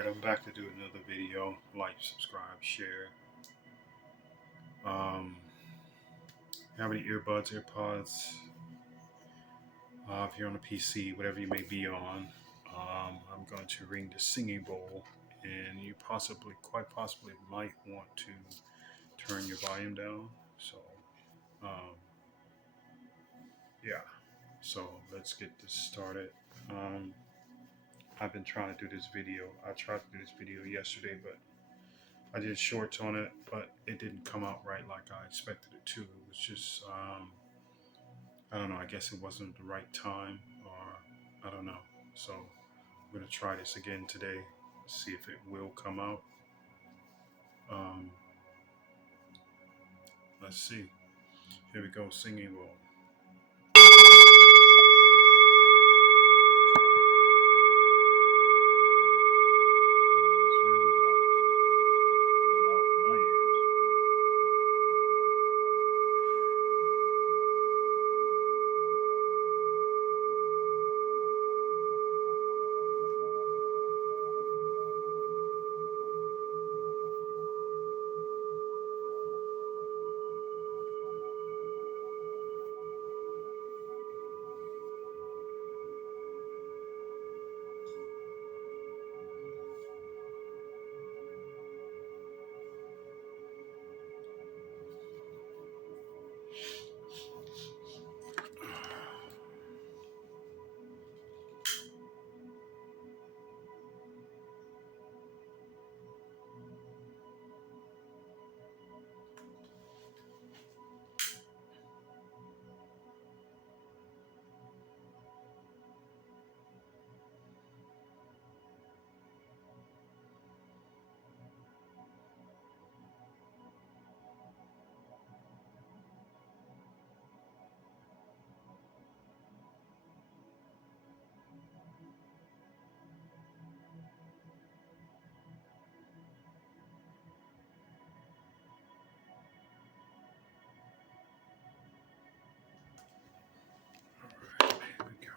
Alright, I'm back to do another video. Like, subscribe, share. Have any earbuds, AirPods, if you're on a PC, whatever you may be on, I'm going to ring the singing bowl, and you quite possibly, might want to turn your volume down. So, um, yeah. So let's get this started. Um, I've been trying to do this video. I tried to do this video yesterday, but I did shorts on it, but it didn't come out right like I expected it to. It was just, I don't know, I guess it wasn't the right time, or I don't know. So I'm going to try this again today, see if it will come out. Um, let's see. Here we go, singing bowl. That was really loud. Really loud for my ears. All right, here we go.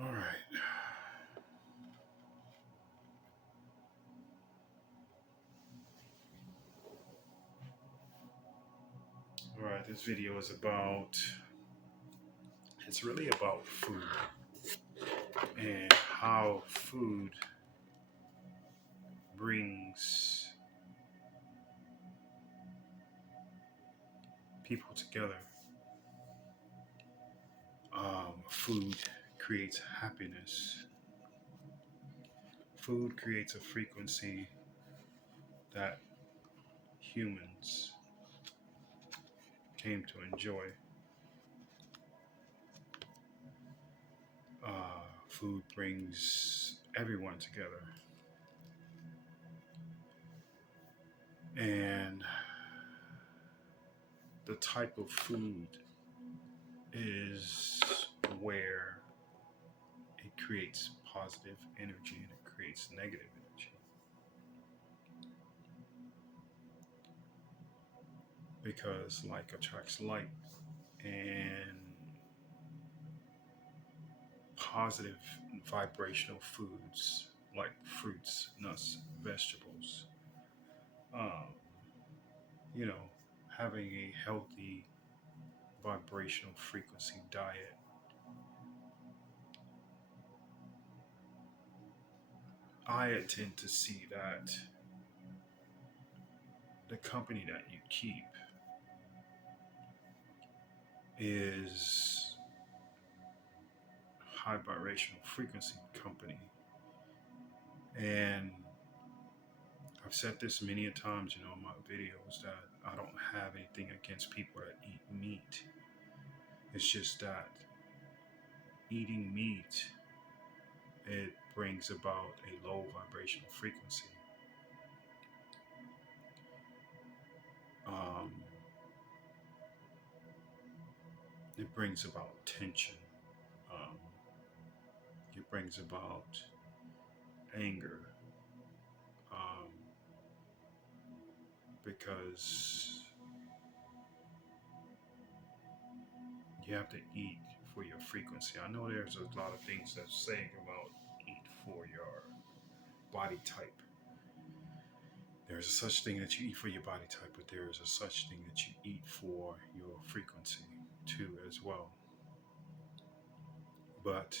All right. All right, this video is it's really about food and how food brings people together. Food creates happiness. Food creates a frequency that humans came to enjoy. Food brings everyone together. And the type of food is where it creates positive energy and it creates negative energy. Because like attracts like, and positive vibrational foods like fruits, nuts, vegetables, um, you know, having a healthy vibrational frequency diet. I tend to see that the company that you keep is high vibrational frequency company. And I've said this many a times, in my videos, that I don't have anything against people that eat meat. It's just that eating meat, it brings about a low vibrational frequency. Um, it brings about tension. Um, it brings about anger, um, because you have to eat for your frequency. I know there's a lot of things that's saying about eat for your body type. There's a such thing that you eat for your body type, but there is a such thing that you eat for your frequency too as well. But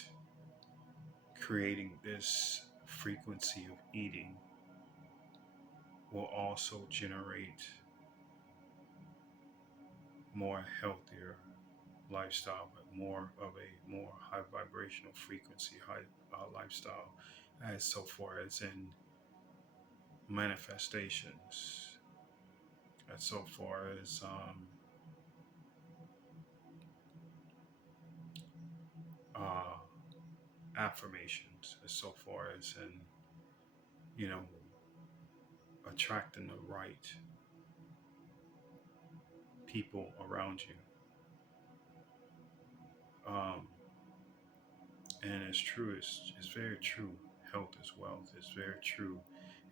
creating this frequency of eating will also generate more healthier lifestyle, but more of a more high vibrational frequency, high lifestyle, as so far as in manifestations, as so far as uh, affirmations, as so far as in, you know, attracting the right people around you. Um, and it's true, it's very true. Health is wealth. It's very true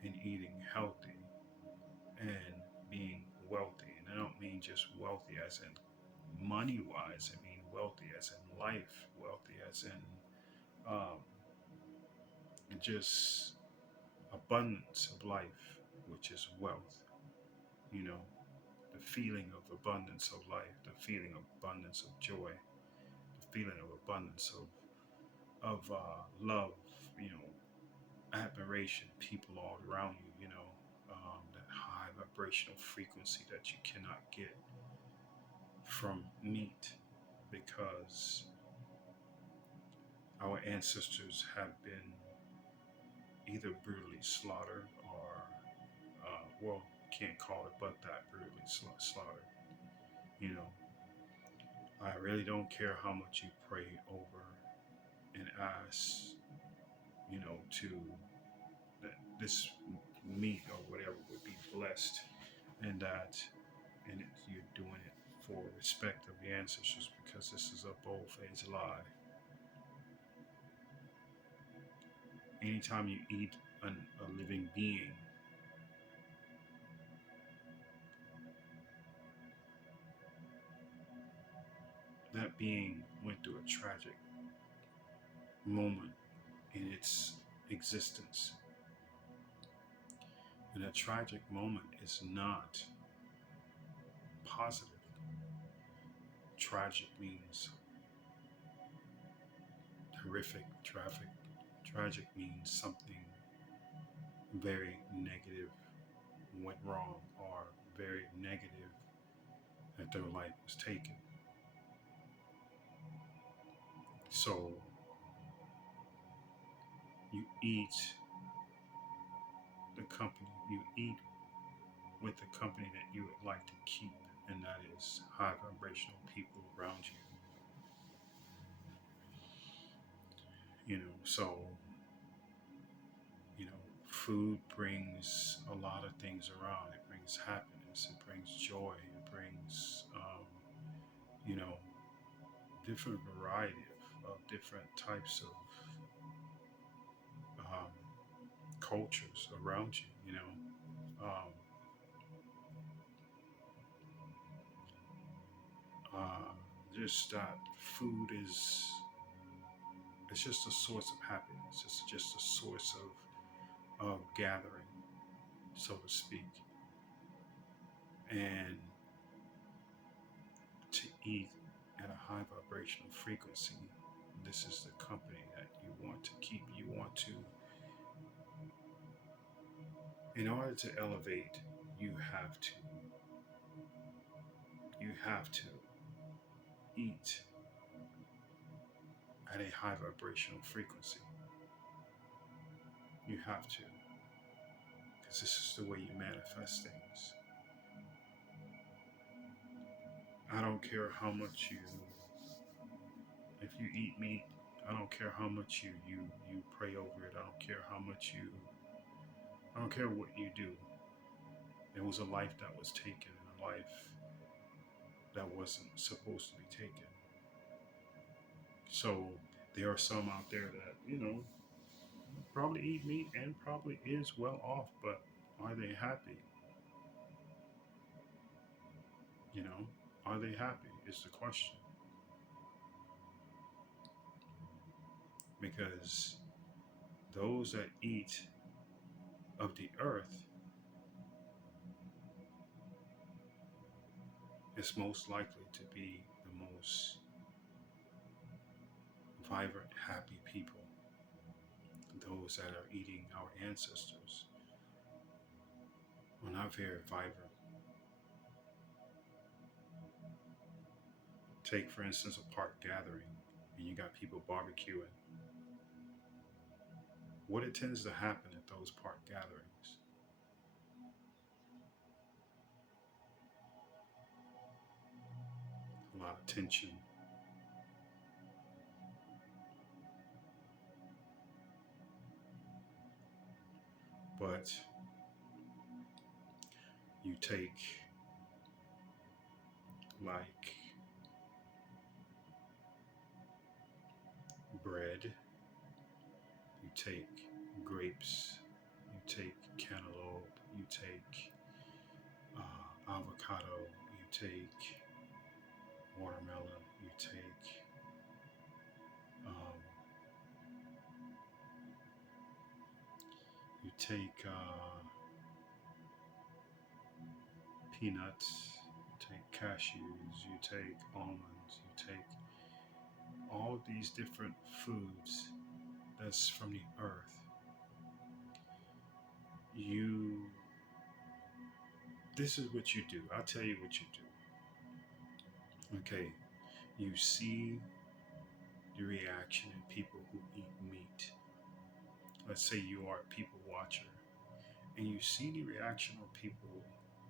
in eating healthy and being wealthy. And I don't mean just wealthy as in money wise, I mean wealthy as in life, wealthy as in just abundance of life, which is wealth. You know, the feeling of abundance of life, the feeling of abundance of joy, the feeling of abundance of love, you know, admiration, people all around you, you know, that high vibrational frequency that you cannot get from meat, because our ancestors have been either brutally slaughtered or, well, can't call it but that, brutally slaughtered. You know, I really don't care how much you pray over and ask, you know, to that this meat or whatever would be blessed, and that, and you're doing it for respect of the ancestors, because this is a bold-faced lie. Anytime you eat a living being, that being went through a tragic moment in its existence. And a tragic moment is not positive. Tragic means horrific, tragic means something very negative went wrong, or very negative that their life was taken. So you eat the company, you eat with the company that you would like to keep, and that is high vibrational people around you. You know, so, you know, food brings a lot of things around. It brings happiness, it brings joy, it brings, you know, different variety of different types of cultures around you, you know. Just that food is, it's just a source of happiness. It's just a source of gathering, so to speak. And to eat at a high vibrational frequency, this is the company that you want to keep. You want to, in order to elevate, you have to, you have to eat at a high vibrational frequency. You have to, because this is the way you manifest things. I don't care how much you, if you eat meat, I don't care how much you pray over it. I don't care how much you, I don't care what you do. There was a life that was taken, and a life that wasn't supposed to be taken. So There are some out there that, probably eat meat and probably is well off, but are they happy? You know, are they happy is the question. Because those that eat of the earth is most likely to be the most vibrant, happy people. Those that are eating our ancestors are not very vibrant. Take, for instance, a park gathering, and you got people barbecuing. What it tends to happen at those park gatherings? A lot of tension. But you take, like, bread, you take grapes, you take cantaloupe, you take avocado, you take watermelon, you take um, peanuts, you take cashews, you take almonds, you take all these different foods that's from the earth. You, this is what you do. I'll tell you what you do. Okay, you see the reaction in people who eat meat. Let's say you are a people watcher, and you see the reaction of people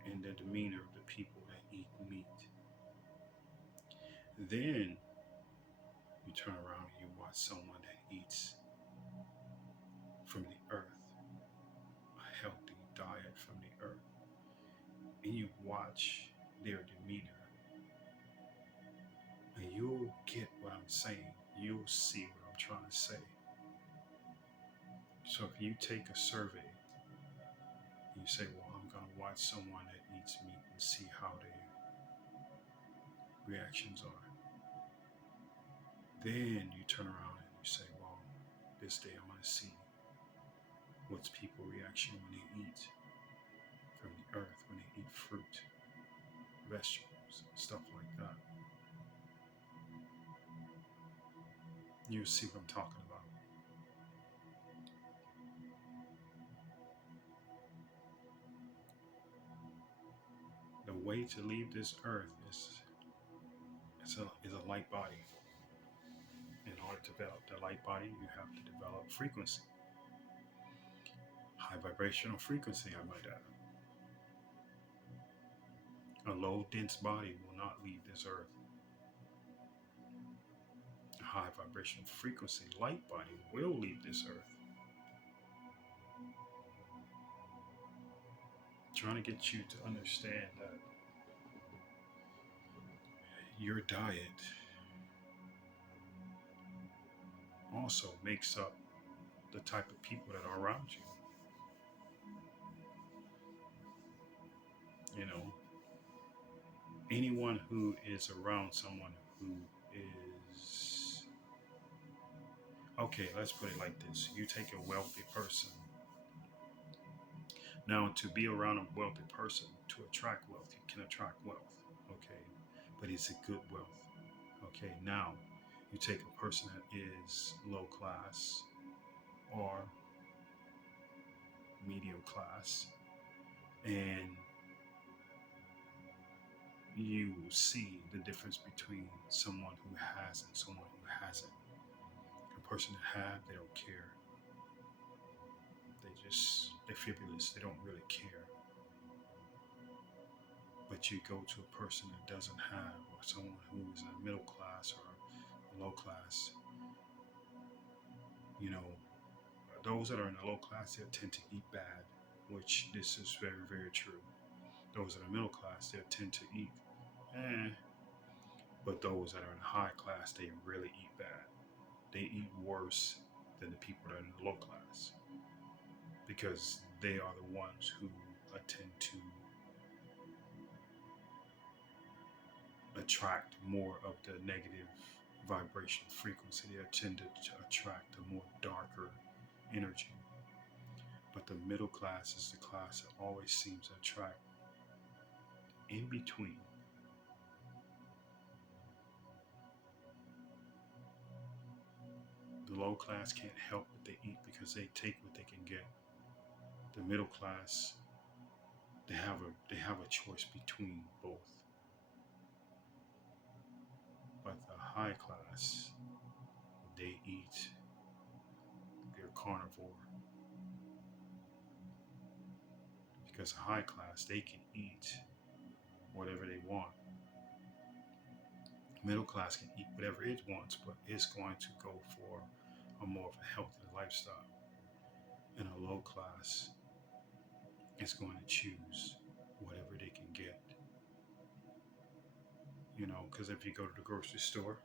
and the demeanor of the people that eat meat. Then you turn around and you watch someone that eats from the earth, a healthy diet from the earth, and you watch their demeanor, and you'll get what I'm saying. You'll see what I'm trying to say. So if you take a survey and you say, well, I'm going to watch someone that eats meat and see how their reactions are. Then you turn around and you say, well, this day I'm going to see what's people reaction when they eat from the earth, when they eat fruit, vegetables, stuff like that. You'll see what I'm talking about. The way to leave this earth is a light body. In order to develop the light body, you have to develop frequency. High vibrational frequency, I might add. A low dense body will not leave this earth. A high vibrational frequency light body will leave this earth. I'm trying to get you to understand that your diet also makes up the type of people that are around you. You know, anyone who is around someone who is, okay, let's put it like this. You take a wealthy person. Now, to be around a wealthy person, to attract wealth, you can attract wealth, okay? But it's a good wealth, okay? Now, you take a person that is low class or medium class, and you will see the difference between someone who has and someone who hasn't. A person that have, they don't care. They're fabulous. They don't really care. But you go to a person that doesn't have, or someone who is in a middle class or low class, you know, those that are in the low class, they tend to eat bad, which this is very, very true. Those that are middle class, they tend to eat but those that are in high class, they really eat bad. they eat worse than the people that are in the low class because they are the ones who tend to attract more of the negative vibration frequency. They tend to attract the more darker energy. But the middle class is the class that always seems to attract in between. The low class can't help what they eat because they take what they can get. The middle class, they have a choice between both. But the high class, they eat, they're carnivore. Because the high class, they can eat whatever they want. Middle class can eat whatever it wants, but it's going to go for a more of a healthy lifestyle. And a low class is going to choose whatever they can get. Because if you go to the grocery store,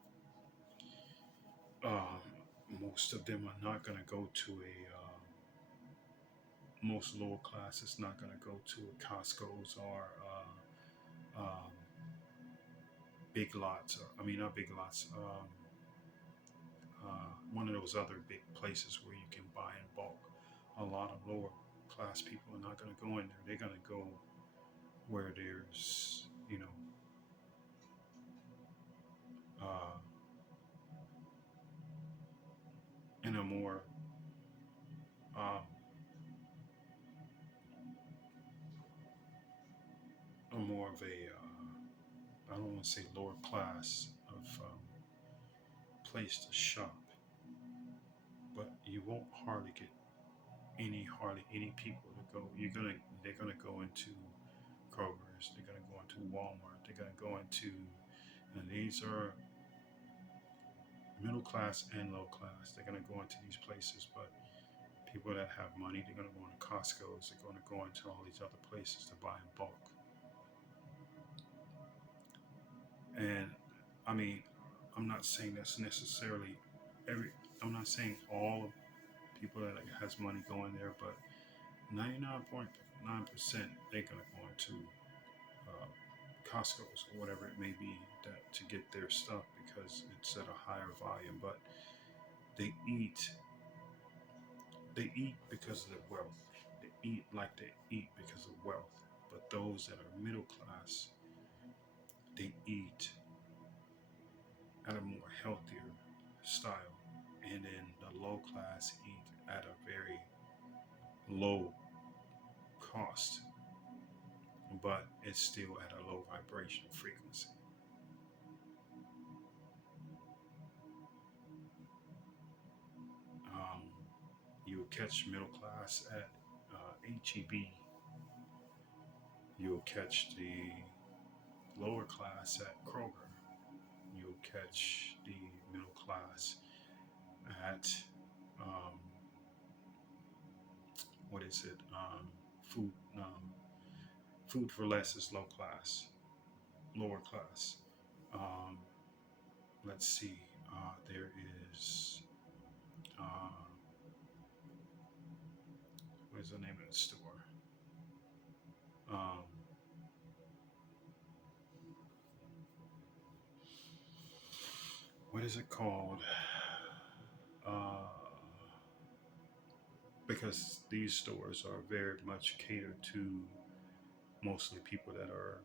most of them are not going to go to most lower class is not going to go to a Costco's or Big Lots. Not Big Lots. One of those other big places where you can buy in bulk. A lot of lower class people are not going to go in there. They're going to go where there's, in a more um, of a I don't want to say lower class of place to shop, but you won't hardly get any people to go. They're gonna go into Kroger's. They're gonna go into Walmart. They're gonna go into, and these are middle class and low class. They're gonna go into these places, but people that have money, they're gonna go into Costco's. They're gonna go into all these other places to buy in bulk. And I'm not saying that's necessarily I'm not saying all of people that has money go in there, but 99.9% they're gonna go into Costco's or whatever it may be to get their stuff because it's at a higher volume. But they eat because of the wealth. They eat like they eat because of wealth. But those that are middle class, they eat at a more healthier style, and then the low class eat at a very low cost, but it's still at a low vibration frequency. You'll catch middle class at HEB. You'll catch the lower class at Kroger. You'll catch the middle class at what is it? Food. Food for less is low class. Lower class. Let's see. There is. What is the name of the store? What is it called? Because these stores are very much catered to mostly people that are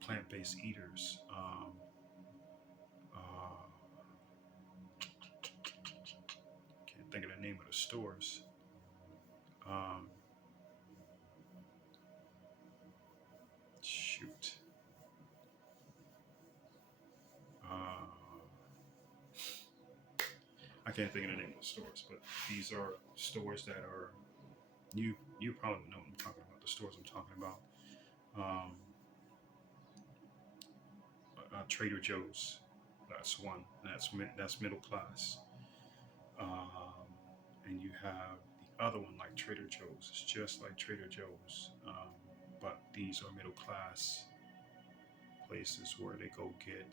plant-based eaters. Can't think of the name of the stores. Shoot. I can't think of the name of the stores, but these are stores that are you probably know what I'm talking about. The stores I'm talking about. Trader Joe's. That's one. That's middle class. And you have the other one like Trader Joe's. It's just like Trader Joe's, but these are middle class places where they go get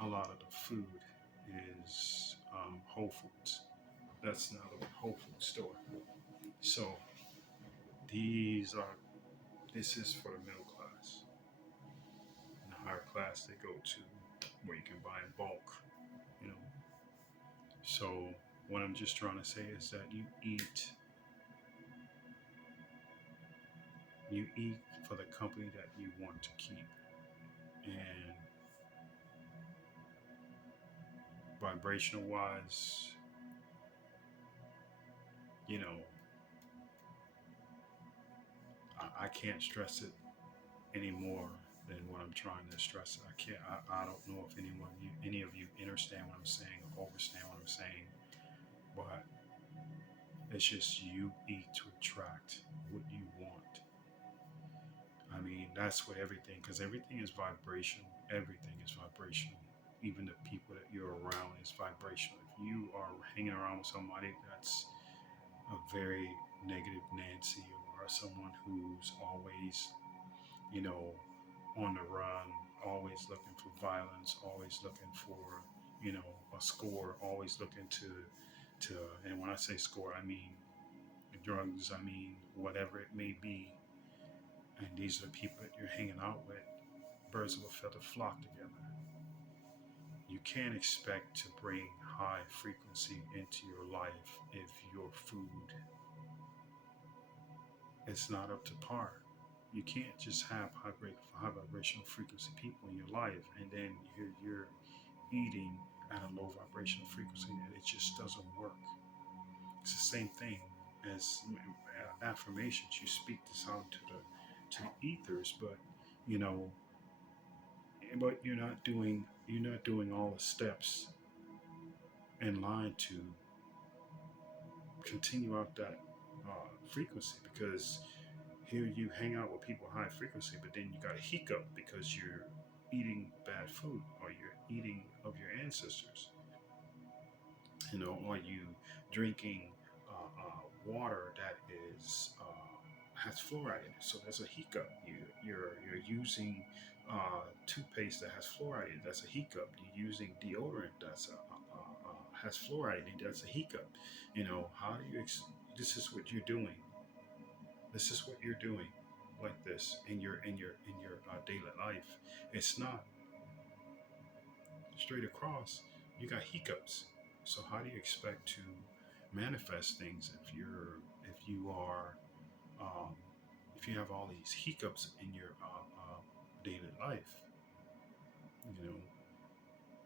a lot of the food is Whole Foods. That's not a Whole Food store. So these are this is for the middle class. In the higher class, they go to where you can buy in bulk. You know. So what I'm just trying to say is that you eat for the company that you want to keep, and vibrational wise, you know, I can't stress it any more than what I'm trying to stress. I can't. I don't know if any of you understand what I'm saying or understand what I'm saying, but it's just you eat to attract what you want. I mean, that's what everything, because everything is vibration. Everything is vibrational. Even the people that you're around is vibrational. If you are hanging around with somebody that's a very negative Nancy, or someone who's always, you know, on the run, always looking for violence, always looking for, a score, always looking to, and when I say score, I mean drugs, I mean whatever it may be. And these are the people that you're hanging out with. Birds of a feather flock together. You can't expect to bring high frequency into your life if your food is not up to par. You can't just have high vibrational frequency people in your life, and then you're eating at a low vibrational frequency, and it just doesn't work. It's the same thing as affirmations. You speak this out to the ethers, but you know, you're not doing all the steps in line to continue out that frequency, because here you hang out with people high frequency, but then you got a hiccup because you're eating bad food, or you're eating of your ancestors, or you drinking water that is has fluoride in it. So there's a hiccup. You're using toothpaste that has fluoride in it. That's a hiccup. You're using deodorant that's has fluoride in it. That's a hiccup. How do you? This is what you're doing. This is what you're doing, like this in your daily life. It's not straight across. You got hiccups. So how do you expect to manifest things if you are um, if you have all these hiccups in your daily life? You know,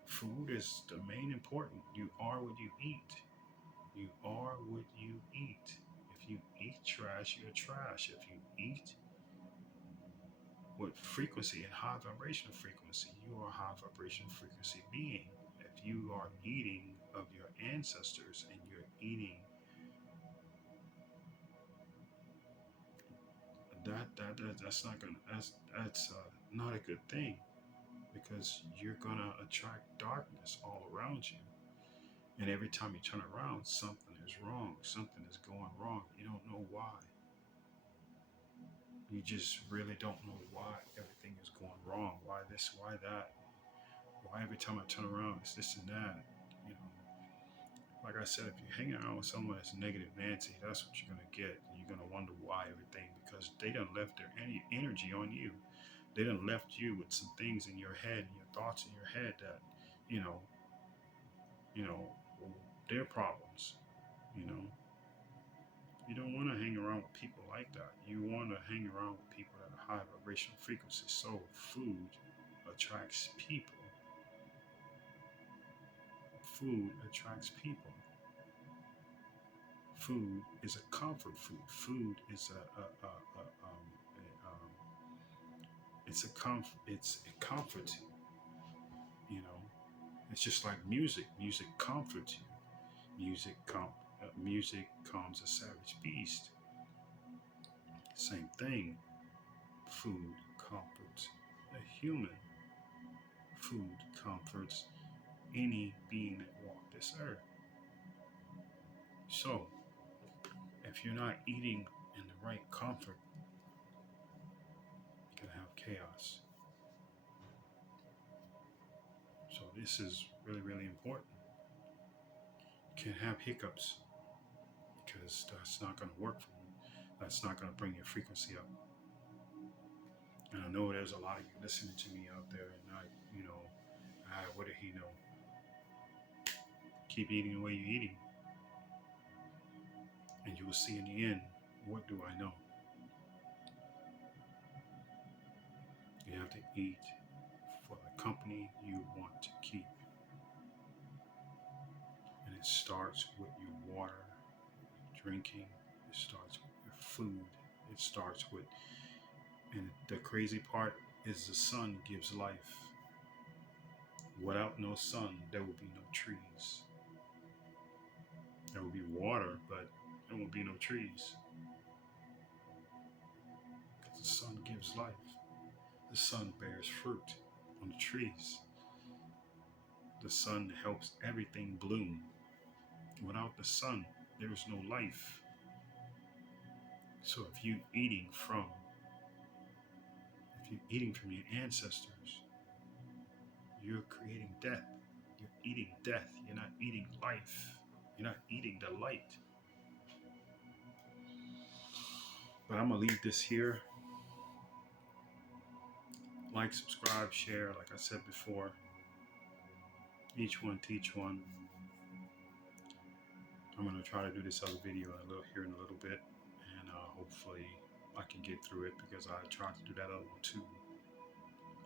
food is the main important. You are what you eat. You are what you eat. If you eat trash, you're trash. If you eat with frequency and high vibrational frequency, you are a high vibrational frequency being. If you are eating of your ancestors and you're eating that's not gonna that's not a good thing, because you're gonna attract darkness all around you. And every time you turn around, something is wrong. Something is going wrong. You don't know why. You just really don't know why everything is going wrong. Why this? Why that? Why every time I turn around, it's this and that? You know, like I said, if you're hanging around with someone that's negative Nancy, that's what you're gonna get. And you're gonna wonder why everything, because they done left their energy on you. They done left you with some things in your head, and your thoughts in your head that, you know, you know, their problems. You know, you don't want to hang around with people like that. You want to hang around with people that are high vibrational frequency. So food attracts people. Food attracts people. Food is a comfort food. Food is it's a comfort. It comforts you. It's just like music. Music comforts you. Music calms a savage beast. Same thing. Food comforts a human. Food comforts any being that walks this earth. So, if you're not eating in the right comfort, you're gonna have chaos. So This is really, really important. You can't have hiccups because that's not going to work for you. That's not going to bring your frequency up. And I know there's a lot of you listening to me out there, and what did he know? Keep eating the way you're eating, and you will see in the end, what do I know? You have to eat for the company you want to keep. And it starts with your water, drinking, it starts with your food, it starts with, and the crazy part is the sun gives life. Without no sun, there will be no trees. There will be water, but there will be no trees. Because the sun gives life. The sun bears fruit on the trees. The sun helps everything bloom. Without the sun, there is no life. So if you're eating from your ancestors, you're creating death. You're eating death. You're not eating life. You're not eating the light. But I'm going to leave this here. Like, subscribe, share, like I said before. Each one teach one. I'm going to try to do this other video here in a little bit. And hopefully I can get through it, because I tried to do that other one too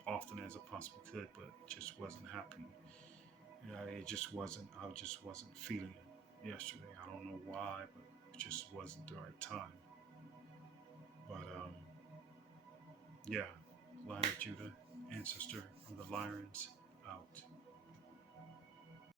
often as I possibly could, but it just wasn't happening. I just wasn't feeling it yesterday. I don't know why, but it just wasn't the right time. But yeah, Lion of Judah, ancestor of the Lyrans, out.